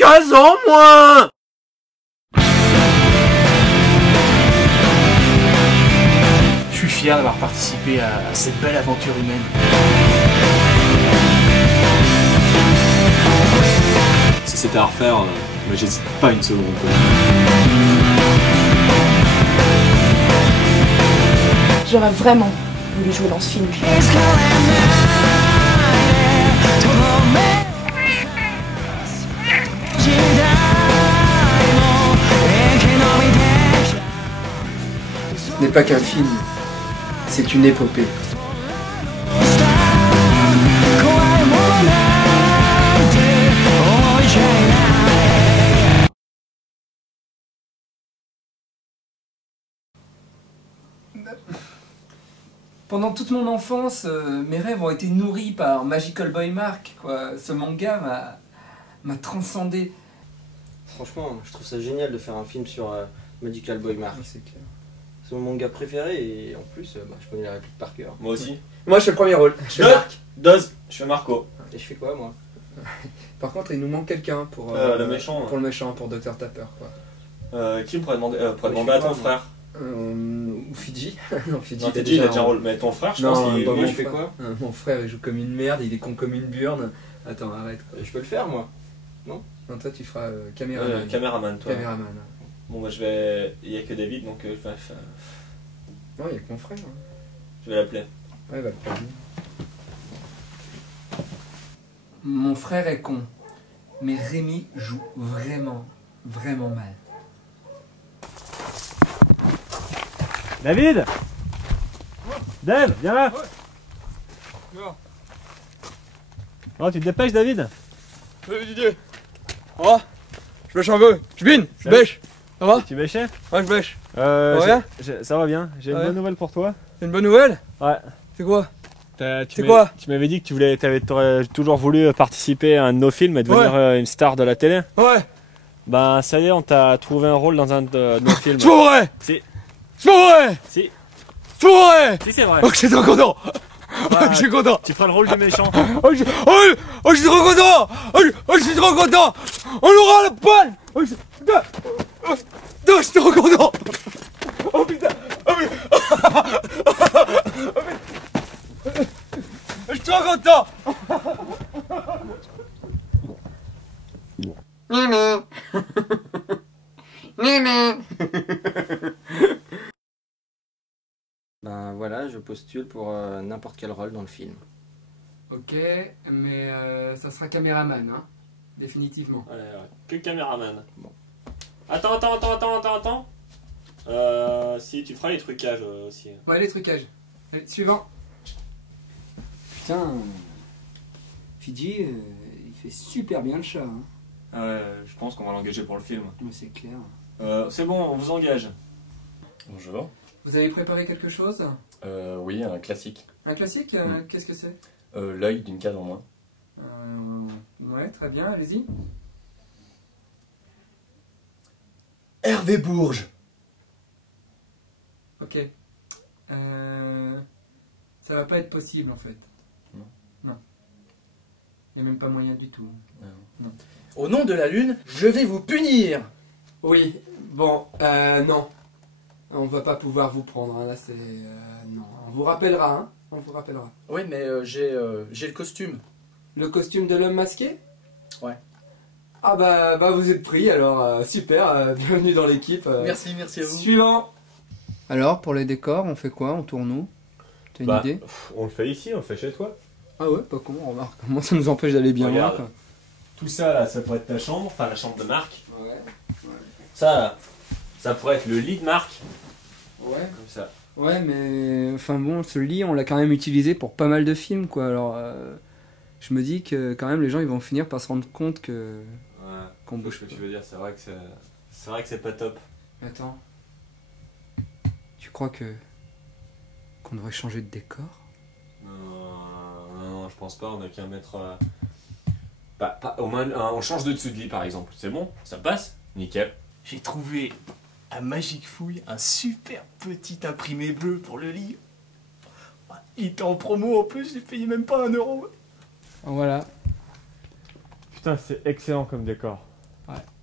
15 ans, moi! Je suis fier d'avoir participé à cette belle aventure humaine. Si c'était à refaire, moi j'hésite pas une seconde. J'aurais vraiment voulu jouer dans ce film. Ce n'est pas qu'un film, c'est une épopée. Pendant toute mon enfance, mes rêves ont été nourris par Magical Boy Mark, quoi. Ce manga m'a transcendé. Franchement, je trouve ça génial de faire un film sur Magical Boy Mark. C'est clair. C'est mon manga préféré et en plus, je connais la réplique par cœur. Moi aussi. Moi je fais le premier rôle, je fais Marc. Doz, je fais Marco. Et je fais quoi moi? Par contre il nous manque quelqu'un pour, le méchant. pour le méchant, pour Dr Tapper quoi. Qui pourrait demander, à ton frère? Ou Fidji. Non, Fidji, Non, Fidji il a déjà un rôle. Mais ton frère, je pense qu'il pas Moi mon je fais frère. quoi? Mon frère il joue comme une merde, il est con comme une burne. Attends, arrête quoi. Je peux le faire moi. Non, toi tu feras caméraman. Caméraman, toi. Caméraman. Bon, bah je vais. Il n'y a que David donc je vais Non, il y a que mon frère. Hein. je vais l'appeler. Ouais, bah le prévenir. Mon frère est con, mais Rémi joue vraiment, vraiment mal. David! Dave, viens là! Oh, tu te dépêches, David? Salut Didier. Ça va? Je bêche un peu. Je bine, je bêche. Ça va? Tu bêchais? Ouais, je bêche. Ça va bien? Ça va bien. J'ai une Ouais. bonne nouvelle pour toi. C'est une bonne nouvelle? Ouais. C'est quoi? C'est quoi? Tu m'avais dit que t'aurais toujours voulu participer à un de nos films et devenir une star de la télé. Ouais. Ben, ça y est, on t'a trouvé un rôle dans un de nos films. C'est pas vrai! Si. C'est pas vrai! Si. C'est pas vrai! Si, c'est vrai. Oh, je suis trop content! Ouais, Oh, je suis content! Tu feras le rôle du méchant. Je suis trop content! Je suis trop content! On aura la poêle! Putain! Putain, je suis trop content! Oh putain! Oh putain! Oh putain! Je suis trop content! Ben voilà, je postule pour n'importe quel rôle dans le film. Ok, mais ça sera caméraman, hein, définitivement. Ouais, que caméraman. Bon. Attends. Si, tu feras les trucages aussi. Ouais, les trucages. Allez, suivant. Putain, Fidji, il fait super bien le chat. Hein. Ouais, je pense qu'on va l'engager pour le film. Mais c'est clair. C'est bon, on vous engage. Bonjour. Vous avez préparé quelque chose? Oui, un classique. Un classique? Qu'est-ce que c'est? L'œil d'une case en moins. Ouais, très bien, allez-y. Hervé Bourges. Ok. Ça va pas être possible en fait. Non. Non. Il n'y a même pas moyen du tout. Non. Au nom de la lune, je vais vous punir. Oui, bon, non. On va pas pouvoir vous prendre, hein. Là c'est... non, on vous rappellera, hein. On vous rappellera. Oui, mais j'ai le costume. Le costume de l'homme masqué? Ouais. Ah bah vous êtes pris, alors super, bienvenue dans l'équipe. Merci à vous. Suivant. Alors, pour les décors, on fait quoi? On tourne où? T'as une idée? On le fait ici, on le fait chez toi. Ah ouais, pas con, remarque. Comment ça nous empêche d'aller bien loin, Regarde. quoi. Tout ça là, ça pourrait être ta chambre, enfin la chambre de Marc. Ouais. Ça pourrait être le lit de Marc. Ouais. Comme ça. Ouais, mais enfin bon, ce lit, on l'a quand même utilisé pour pas mal de films, quoi. Alors, je me dis que quand même, les gens, ils vont finir par se rendre compte que Ouais. qu'on bouge Ce que pas. tu veux dire, c'est vrai que c'est pas top. Attends. Tu crois qu'on devrait changer de décor? Non, je pense pas. On a qu'à mettre. Au moins, on change de dessous de lit par exemple. C'est bon, ça passe. Nickel. J'ai trouvé à Magique Fouille un super petit imprimé bleu pour le lit. Il était en promo en plus, j'ai payé même pas 1 euro. Voilà. Putain, c'est excellent comme décor.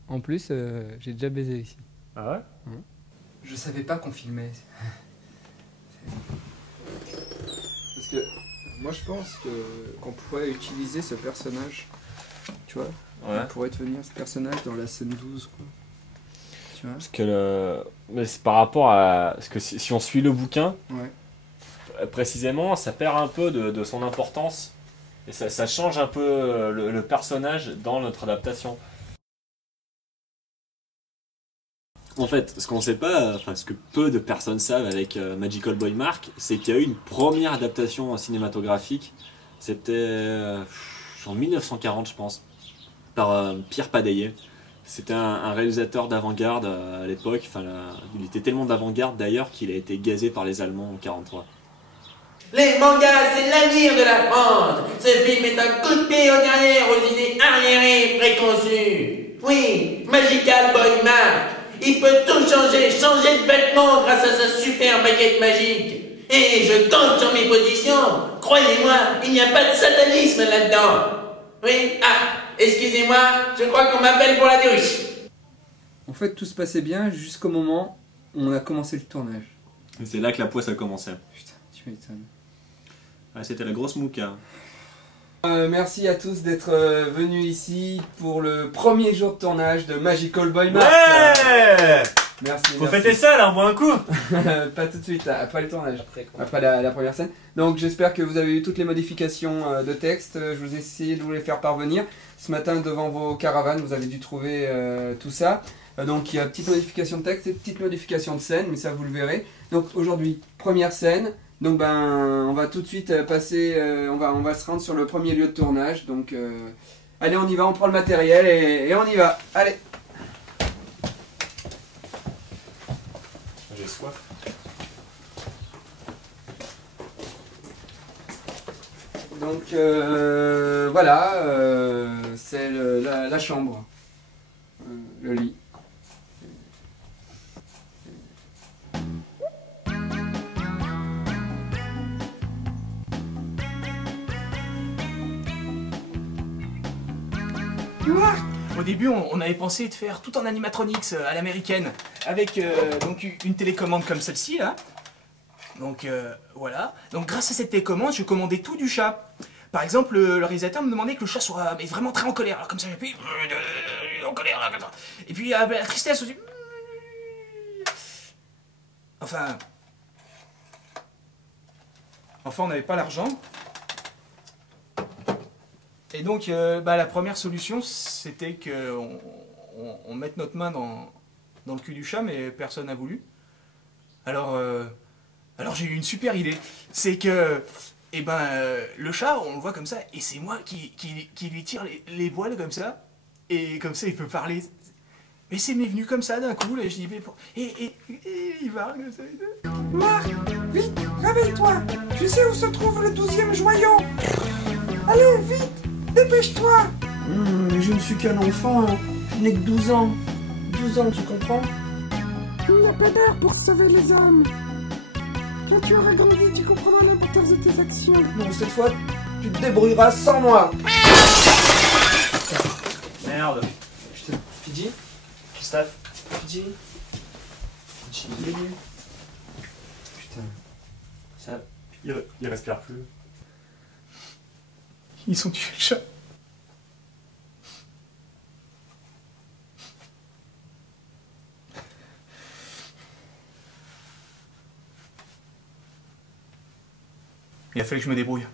En plus, j'ai déjà baisé ici. Ah ouais? Je savais pas qu'on filmait. Parce que moi je pense qu'on pourrait utiliser ce personnage, tu vois, Ouais. on pourrait devenir ce personnage dans la scène 12, quoi. Tu vois? Parce que mais c'est par rapport à... Parce que si on suit le bouquin, Ouais. précisément, ça perd un peu de son importance. Et ça change un peu le personnage dans notre adaptation. En fait, ce qu'on sait pas, enfin ce que peu de personnes savent avec Magical Boy Mark, c'est qu'il y a eu une première adaptation cinématographique. C'était en 1940, je pense, par Pierre Padaillet. C'était un réalisateur d'avant-garde à l'époque. Enfin, il était tellement d'avant-garde d'ailleurs qu'il a été gazé par les Allemands en 1943. Les mangas, c'est l'avenir de la France. Ce film est un coup de pied en arrière aux idées arriérées et préconçues. Oui, Magical Boy Mark. Il peut tout changer de vêtements grâce à sa super baguette magique. Et je compte sur mes positions. Croyez-moi, il n'y a pas de satanisme là-dedans. Oui, excusez-moi, je crois qu'on m'appelle pour la douche. En fait, tout se passait bien jusqu'au moment où on a commencé le tournage. Et c'est là que la poisse a commencé. Putain, tu m'étonnes. Ah, c'était la grosse mouka. Merci à tous d'être venus ici pour le premier jour de tournage de Magical Boy Mark. Ouais! Merci. Faut fêter ça là, on boit un coup! Pas tout de suite, après le tournage, après la première scène. Donc j'espère que vous avez eu toutes les modifications de texte. Je vous ai essayé de vous les faire parvenir. Ce matin, devant vos caravanes, vous avez dû trouver tout ça. Donc il y a petite modification de texte et petite modification de scène, mais ça vous le verrez. Donc aujourd'hui, première scène. Donc on va tout de suite passer, on va se rendre sur le premier lieu de tournage. Donc allez, on y va, on prend le matériel et on y va. Allez. J'ai soif. Donc voilà, c'est la chambre, le lit. Au début, on avait pensé de faire tout en animatronics à l'américaine, avec donc une télécommande comme celle-ci là. Donc voilà. Donc grâce à cette télécommande, je commandais tout du chat. Par exemple, le réalisateur me demandait que le chat soit mais vraiment très en colère. Alors comme ça, j'appuie en colère là, comme ça. Et puis la tristesse aussi. Enfin, on n'avait pas l'argent. Et donc, la première solution, c'était qu'on mette notre main dans le cul du chat, mais personne n'a voulu. Alors j'ai eu une super idée. C'est que, le chat, on le voit comme ça, et c'est moi qui lui tire les poils comme ça, et comme ça, il peut parler. Mais c'est m'est venu comme ça d'un coup, là, je dis, mais pour... et il parle comme ça. Marc, vite, réveille-toi. Je sais où se trouve le 12e joyau. Allez, vite, dépêche-toi. Mais je ne suis qu'un enfant, je n'ai que 12 ans. 12 ans, tu comprends? Il n'y a pas d'heure pour sauver les hommes. Quand tu auras grandi, tu comprendras l'importance de tes actions. Non, cette fois, tu te débrouilleras sans moi. Merde. Putain, Fidji? Christophe. Fidji? Fidji, il est venu. Putain. Ça... Il respire plus. Ils ont tué le chat. Il a fallu que je me débrouille.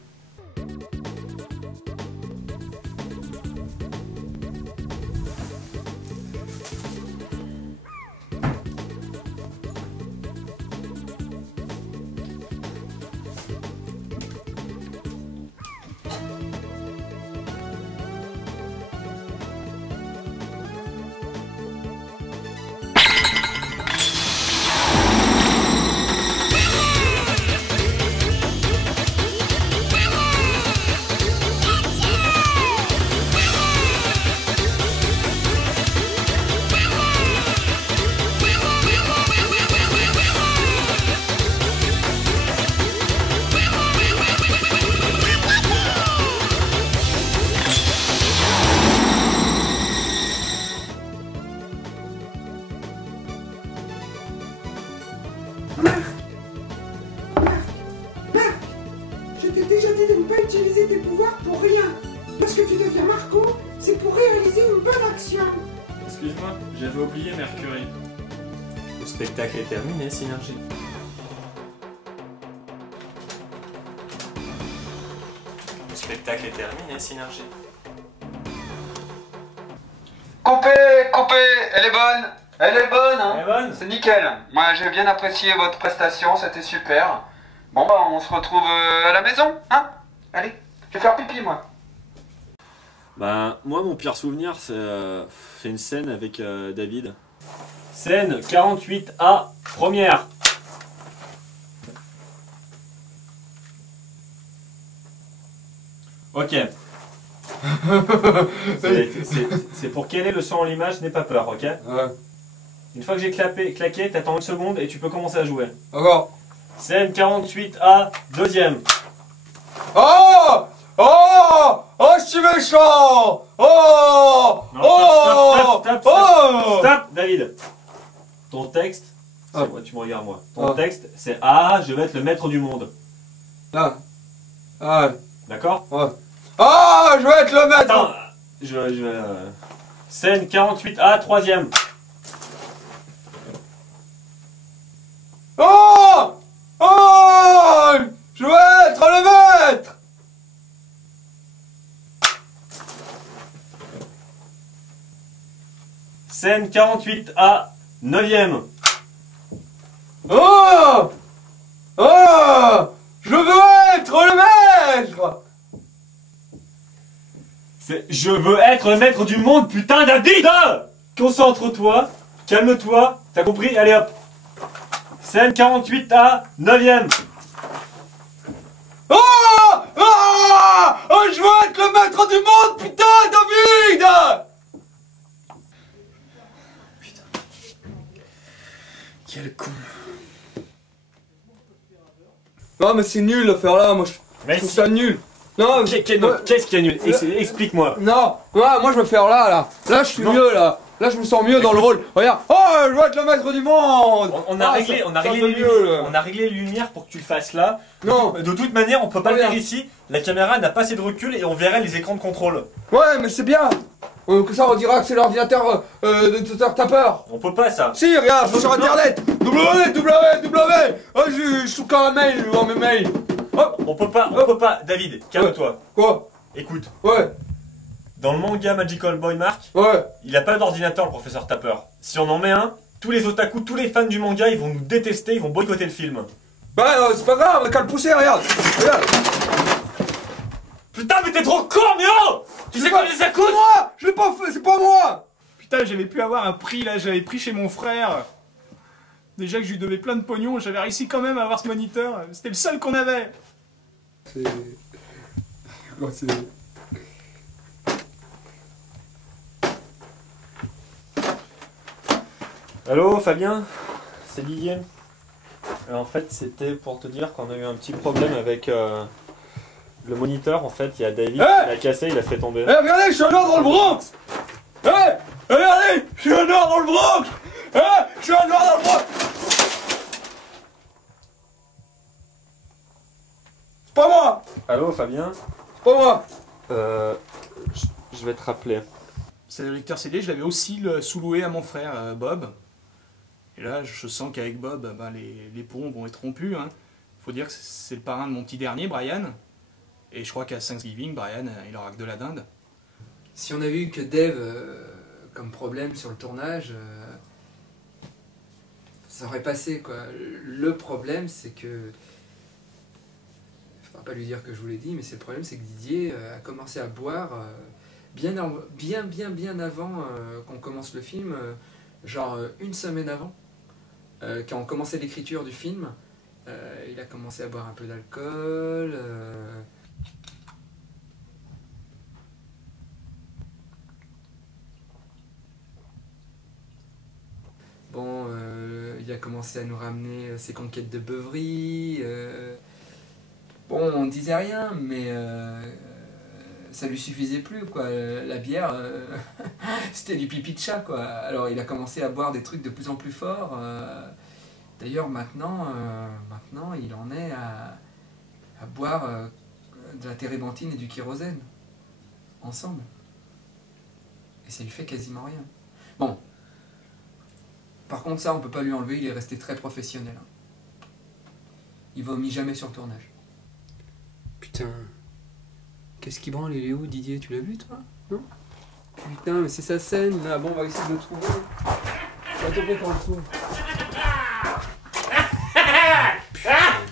réaliser une bonne action. Excuse-moi, j'avais oublié Mercury. Le spectacle est terminé, Synergie. Le spectacle est terminé, Synergie. Coupez, elle est bonne. Elle est bonne, hein. Elle est bonne. C'est nickel. Moi, j'ai bien apprécié votre prestation, c'était super. Bon, bah, on se retrouve à la maison, hein. Allez, je vais faire pipi, moi. Bah, moi, mon pire souvenir, c'est une scène avec David. Scène 48A, première. Ok. C'est pour caler le son en l'image, n'aie pas peur, ok? Ouais. Une fois que j'ai claqué, t'attends une seconde et tu peux commencer à jouer. Encore. Scène 48A, deuxième. Oh! Oh! Oh, je suis méchant! Oh! Non, Oh! stop, Oh! Stop, David. Ton texte, Ah. moi, tu me regardes moi. Ton Ah. texte, c'est ah, je vais être le maître du monde. Ah. Ah. D'accord? Ouais. Ah, je vais être le maître! Attends, scène 48A, troisième. Oh! Oh! Je vais être le maître! Scène 48A, neuvième. Oh! Oh! Je veux être le maître! Je veux être le maître du monde, putain, David! Concentre-toi, calme-toi, t'as compris? Allez hop. Scène 48A, 9ème. Oh! Oh! Oh, je veux être le maître du monde, putain, David! Quel con. Non, mais c'est nul l'affaire là, moi je trouve ça nul. Non, Qu'est-ce qui est nul? Explique-moi. non, ouais, moi je veux faire là. Là, je suis mieux là. Là, je me sens mieux dans le rôle. Regarde, oh, je veux être le maître du monde. On a réglé les lumières pour que tu le fasses là. Non. De toute manière, on peut pas le Regarde. faire ici. La caméra n'a pas assez de recul et on verrait les écrans de contrôle. Ouais, mais c'est bien. Que ça, on dira que c'est l'ordinateur de tapeur. On peut pas ça. Si, regarde, je suis sur internet. www. Oh, je suis caramel dans mes mails. Hop, On peut pas. David, calme-toi. quoi? Écoute, Ouais, dans le manga Magical Boy Mark, ouais. il a pas d'ordinateur le professeur Tapper. Si on en met un, tous les otaku, tous les fans du manga, ils vont nous détester, ils vont boycotter le film. Bah, c'est pas grave, on a qu'à le pousser, regarde. Regarde. Putain, mais t'es trop con, Mio! Tu sais combien ça coûte? Moi, je l'ai pas fait, c'est pas moi. Putain, j'avais pu avoir un prix là, j'avais pris chez mon frère. Déjà que je lui devais plein de pognon, j'avais réussi quand même à avoir ce moniteur. C'était le seul qu'on avait. C'est... Quoi, c'est... Allô, Fabien? C'est Didier. En fait, c'était pour te dire qu'on a eu un petit problème avec le moniteur. En fait, il y a David qui l'a cassé, il a fait tomber. Eh, regardez, je suis un nord dans le Bronx. Regardez, je suis un nord dans le Bronx. Je suis un nord dans le Bronx. C'est pas moi. Allô, Fabien? C'est pas moi. Je vais te rappeler. C'est le lecteur CD, je l'avais aussi sous-loué à mon frère Bob. Et là, je sens qu'avec Bob, ben, les ponts vont être rompus. Hein. Faut dire que c'est le parrain de mon petit dernier, Brian. Et je crois qu'à Thanksgiving, Brian, il aura que de la dinde. Si on avait eu que Dave comme problème sur le tournage, ça aurait passé quoi. Le problème, c'est que... Faudra pas lui dire que je vous l'ai dit, mais c'est le problème, c'est que Didier a commencé à boire bien avant qu'on commence le film, genre une semaine avant, quand on commençait l'écriture du film. Il a commencé à boire un peu d'alcool. Bon, il a commencé à nous ramener ses conquêtes de beuverie. Bon, on disait rien, mais ça lui suffisait plus, quoi. La bière, c'était du pipi de chat, quoi. Alors, il a commencé à boire des trucs de plus en plus forts. D'ailleurs, maintenant, il en est à boire de la térébenthine et du kérosène, ensemble. Et ça lui fait quasiment rien. Bon. Par contre, ça, on peut pas lui enlever, il est resté très professionnel. Hein. Il vomit jamais sur le tournage. Putain. Qu'est-ce qui branle, il est où, Didier? Tu l'as vu, toi? Non? Putain, mais c'est sa scène, là. Bon, on va essayer de le trouver. Ça va te plaît qu'on le trouve.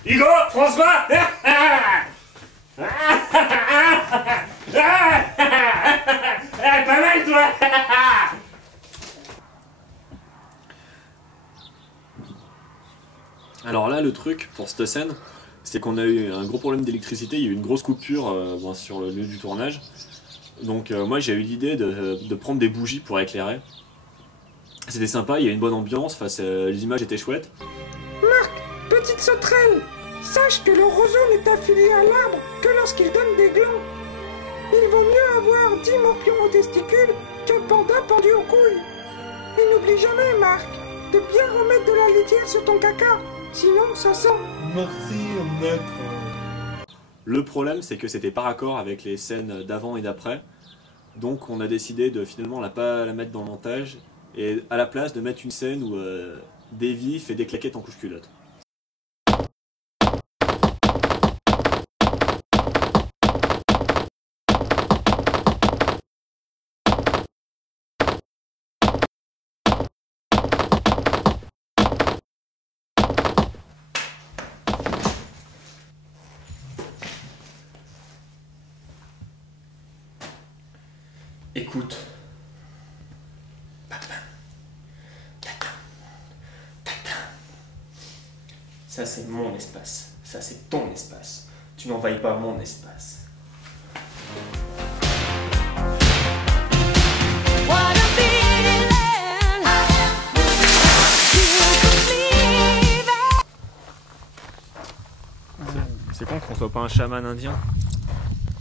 Hugo, François. Pas mal, toi. Alors là, le truc pour cette scène, c'est qu'on a eu un gros problème d'électricité, il y a eu une grosse coupure bon, sur le lieu du tournage. Donc moi j'ai eu l'idée de prendre des bougies pour éclairer. C'était sympa, il y a une bonne ambiance, les images étaient chouettes. Marc, petite sauterelle, sache que le roseau n'est affilié à l'arbre que lorsqu'il donne des glands. Il vaut mieux avoir 10 morpions aux testicules qu'un panda pendu aux couilles. Et n'oublie jamais, Marc, de bien remettre de la litière sur ton caca, sinon ça sent. Merci, maître. Le problème c'est que c'était pas raccord avec les scènes d'avant et d'après. Donc on a décidé de finalement pas la mettre dans le montage et à la place de mettre une scène où Davy fait des claquettes en couche-culotte. Écoute. Ça c'est mon espace. Ça c'est ton espace. Tu n'envahis pas mon espace. C'est con qu'on soit pas un chaman indien.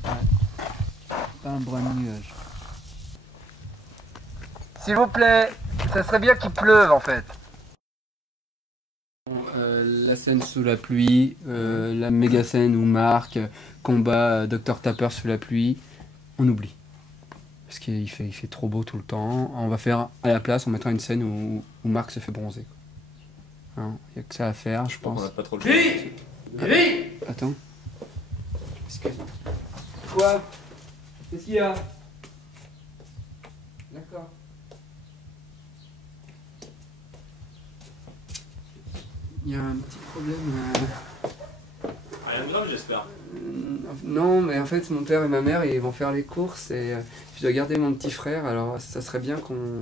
Pas un brin de nuage. S'il vous plaît, ça serait bien qu'il pleuve en fait. La scène sous la pluie, la méga scène où Marc combat Dr Tapper sous la pluie, on oublie. Parce qu'il fait trop beau tout le temps. On va faire à la place, on mettra une scène où Marc se fait bronzer. Il n'y a que ça à faire, je pense. On a pas trop le choix. Attends. Excuse-moi. Quoi? Qu'est-ce qu'il y a? D'accord. Il y a un petit problème. Rien de grave, j'espère. Non, mais en fait, mon père et ma mère, ils vont faire les courses et je dois garder mon petit frère. Alors, ça serait bien qu'on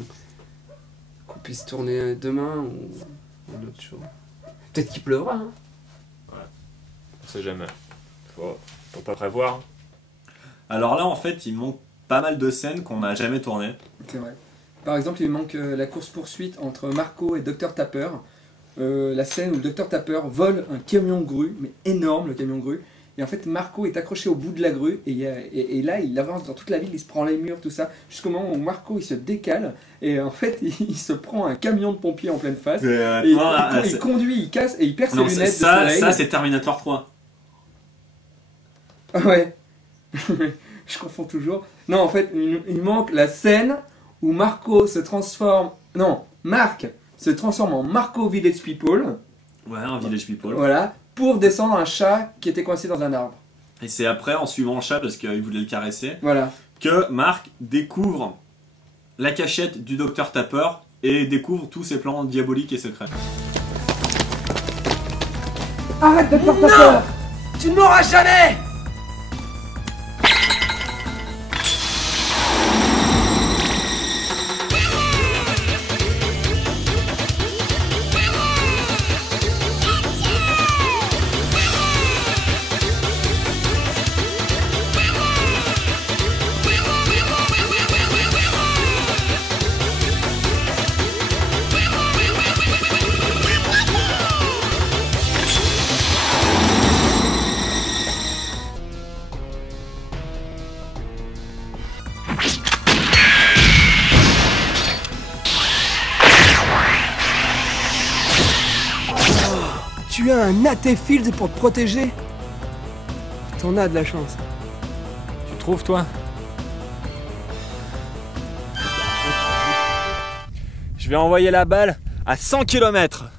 puisse tourner demain ou un autre jour. Peut-être qu'il pleuvra. Hein. Ouais. On sait jamais. Faut pas prévoir. Alors là, en fait, il manque pas mal de scènes qu'on n'a jamais tournées. C'est vrai. Par exemple, il manque la course-poursuite entre Marco et Dr Tapper. La scène où le Dr Tapper vole un camion grue, mais énorme le camion grue. Et en fait, Marco est accroché au bout de la grue. Et là, il avance dans toute la ville, il se prend les murs, tout ça. Jusqu'au moment où Marco, il se décale. Et en fait, il se prend un camion de pompiers en pleine face. Il conduit, il casse et il perd ses lunettes de soleil. Ça, c'est Terminator 3. Ah ouais. Je confonds toujours. Non, en fait, il manque la scène où Marco se transforme... Non, Marc se transforme en Marco Village People. Ouais, un Village People. Voilà, pour descendre un chat qui était coincé dans un arbre. Et c'est après, en suivant le chat, parce qu'il voulait le caresser, voilà, que Marc découvre la cachette du Dr Tapper et découvre tous ses plans diaboliques et secrets. Arrête de faire ta peur! Tu ne m'auras jamais! Tu as un AT-Field pour te protéger? T'en as de la chance. Tu trouves, toi? Je vais envoyer la balle à 100 km.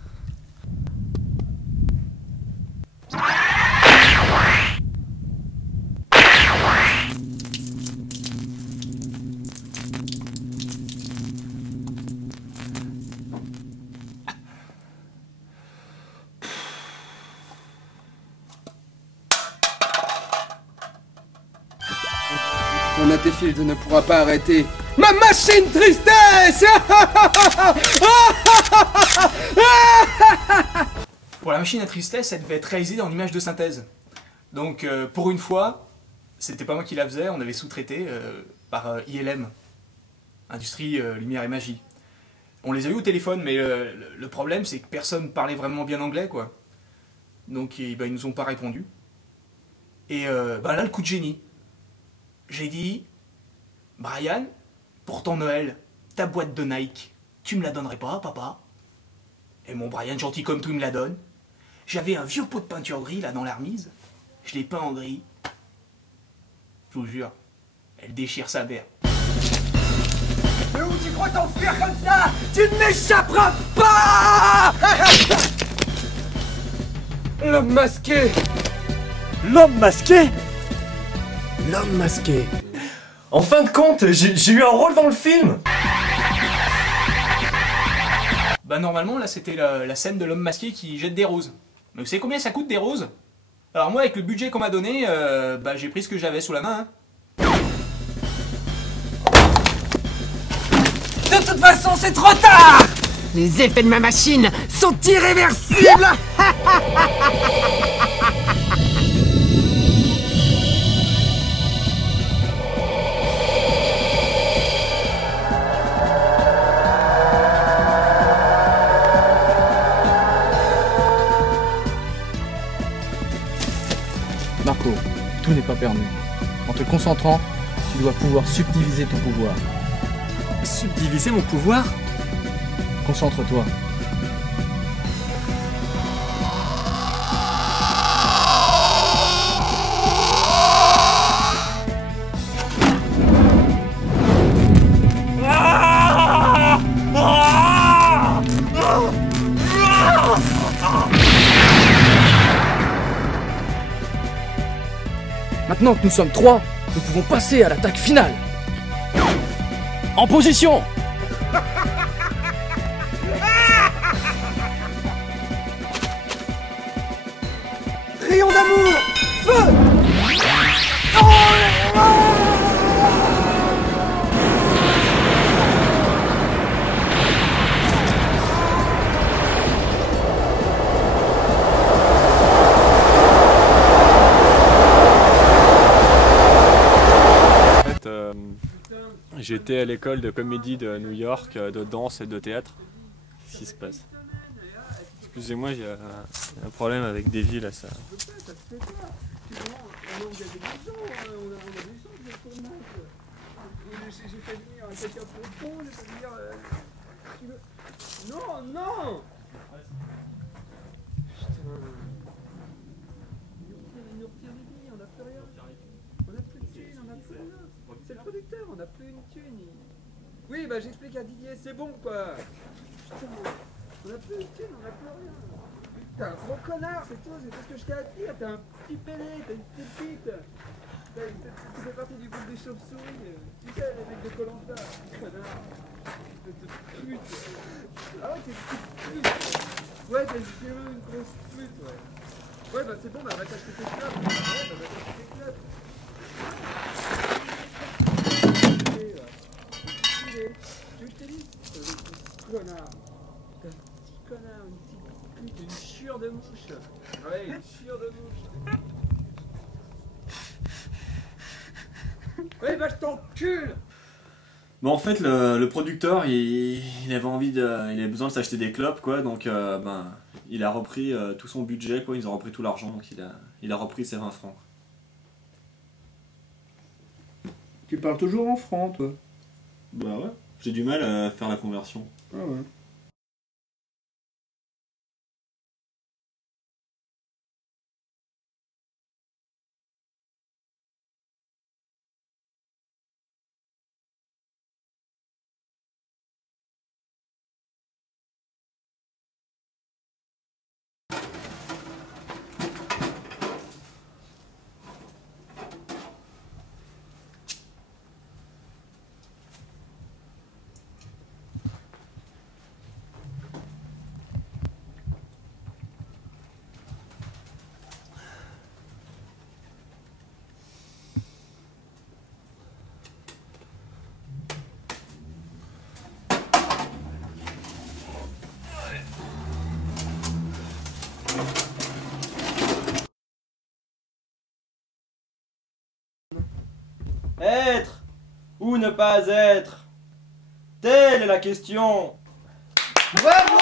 Mon Atéfield ne pourra pas arrêter ma machine tristesse. Pour la machine à tristesse, elle devait être réalisée en image de synthèse. Donc pour une fois, c'était pas moi qui la faisais, on avait sous-traité par ILM, Industrie Lumière et Magie. On les a eu au téléphone, mais le problème c'est que personne parlait vraiment bien anglais, quoi. Donc ils nous ont pas répondu. Et là, le coup de génie. J'ai dit, Brian, pour ton Noël, ta boîte de Nike, tu me la donnerais pas, papa? Et mon Brian, gentil comme tout, il me la donne. J'avais un vieux pot de peinture gris là dans la remise. Je l'ai peint en gris. Je vous jure, elle déchire sa mère. Mais où tu crois t'enfuir comme ça? Tu ne m'échapperas pas! L'homme masqué. L'homme masqué? L'homme masqué. En fin de compte, j'ai eu un rôle dans le film. Bah normalement là c'était la scène de l'homme masqué qui jette des roses. Mais vous savez combien ça coûte des roses? Alors moi avec le budget qu'on m'a donné, j'ai pris ce que j'avais sous la main. De toute façon, c'est trop tard! Les effets de ma machine sont irréversibles! Marco, tout n'est pas perdu. En te concentrant, tu dois pouvoir subdiviser ton pouvoir. Subdiviser mon pouvoir? Concentre-toi. Maintenant que nous sommes 3, nous pouvons passer à l'attaque finale. En position! Rayon d'amour! Feu! J'étais à l'école de comédie de New York, de danse et de théâtre. Qu'est-ce qui se passe? Excusez-moi, il y a un problème avec des villes là, ça. Non, non! Il nous retire les billes, on n'a plus rien. On n'a plus de thunes, on n'a plus rien. C'est le producteur, on n'a plus une thune. Oui, bah j'explique à Didier, c'est bon quoi. Putain, on n'a plus une thune, on n'a plus rien. T'es un gros connard, c'est tout ce que je t'ai à dire. T'es un petit pédé, t'es une petite pute. Tu fais partie du groupe des chauves-souris. Tu sais, les mecs de Koh-Lanta. Connard. Petite pute. Ah ouais, t'es une petite pute. Ouais, t'es vraiment une grosse pute, ouais. Ouais, bah c'est bon, bah va t'acheter tes clubs. Ouais, bah va t'acheter tes clubs. Tu veux que je te dise? T'es un petit connard. T'es un petit connard, une petite pute, une chure de mouche. Ouais, une chure de mouche. Ouais, bah je t'encule! Bon, en fait, le producteur, il avait envie il avait besoin de s'acheter des clopes, quoi, donc il a repris tout son budget, quoi, ils ont repris tout l'argent, donc il a repris ses 20 francs. Tu parles toujours en franc, toi? Bah ouais, j'ai du mal à faire la conversion. Ah ouais. ne pas être? Telle est la question. Bravo!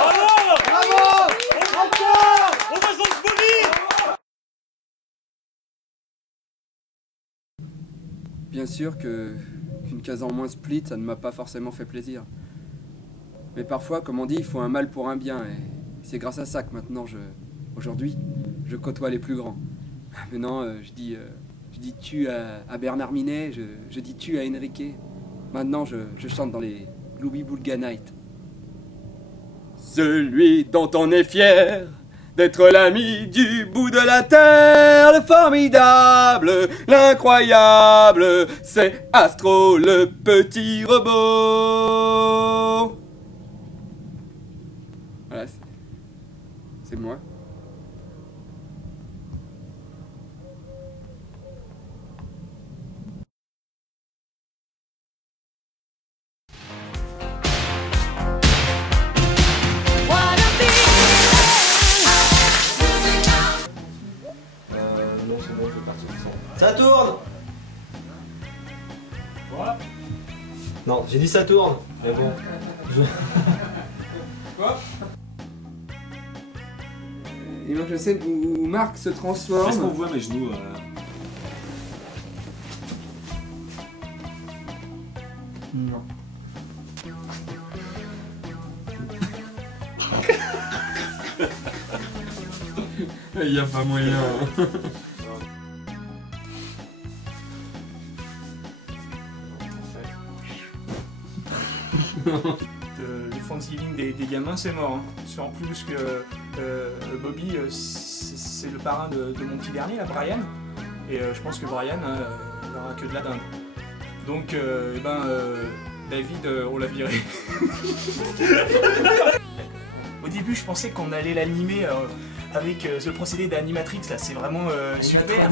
Alors, Bravo! encore ovation de folie. Bien sûr qu'une case en moins split, ça ne m'a pas forcément fait plaisir. Mais parfois, comme on dit, il faut un mal pour un bien. Et c'est grâce à ça que maintenant, aujourd'hui, je côtoie les plus grands. Maintenant, je dis tu à Bernard Minet, je dis tu à Enrique. Maintenant, je chante dans les Glooby Boulga Night. Celui dont on est fier d'être l'ami du bout de la terre, le formidable, l'incroyable, c'est Astro, le petit robot. Voilà, c'est moi. Non, c'est bon, je vais partir sans. Ça tourne! Quoi? Non, j'ai dit ça tourne, mais bon. Quoi? Il manque la scène où Marc se transforme. Est-ce qu'on voit mes genoux Non. Il n'y a pas moyen. Le Thanksgiving des gamins, c'est mort. Hein. En plus que Bobby, c'est le parrain de mon petit dernier, là, Brian. Et je pense que Brian, il n'aura que de la dinde. Donc, David, on l'a viré. Au début, je pensais qu'on allait l'animer avec ce procédé d'animatrix, là. C'est vraiment super.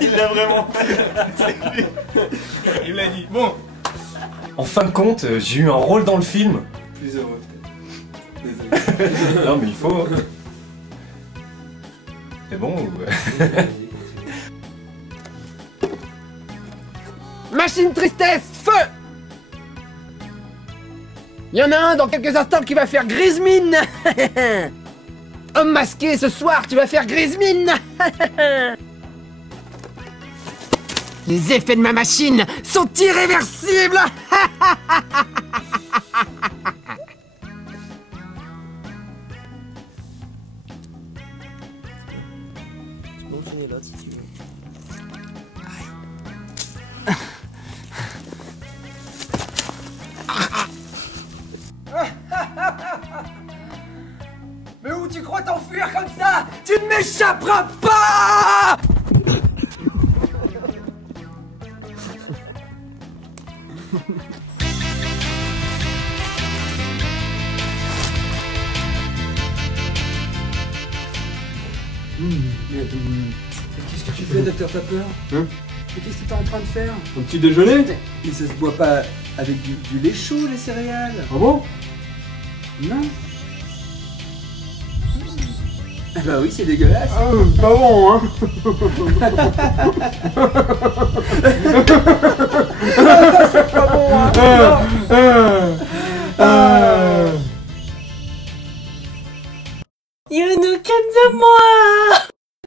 Il l'a vraiment. Il l'a dit. Bon. En fin de compte, j'ai eu un rôle dans le film. Plus heureux, peut-être. Désolé. Non, mais il faut. C'est bon ou... Machine tristesse, feu! Il y en a un dans quelques instants qui va faire grise mine. Homme masqué, ce soir, tu vas faire grise mine. Les effets de ma machine sont irréversibles. Tu peux enchaîner là si tu veux. Mais où tu crois t'enfuir comme ça? Tu ne m'échapperas pas! Qu'est-ce que tu fais, Docteur Tapper? Hein? Mais qu'est-ce que t'es en train de faire? Un petit déjeuner? Mais ça se boit pas avec du lait chaud, les céréales. Ah bon? Non. Ah bah oui, c'est dégueulasse. Ah, pas bon, hein. C'est pas bon, hein.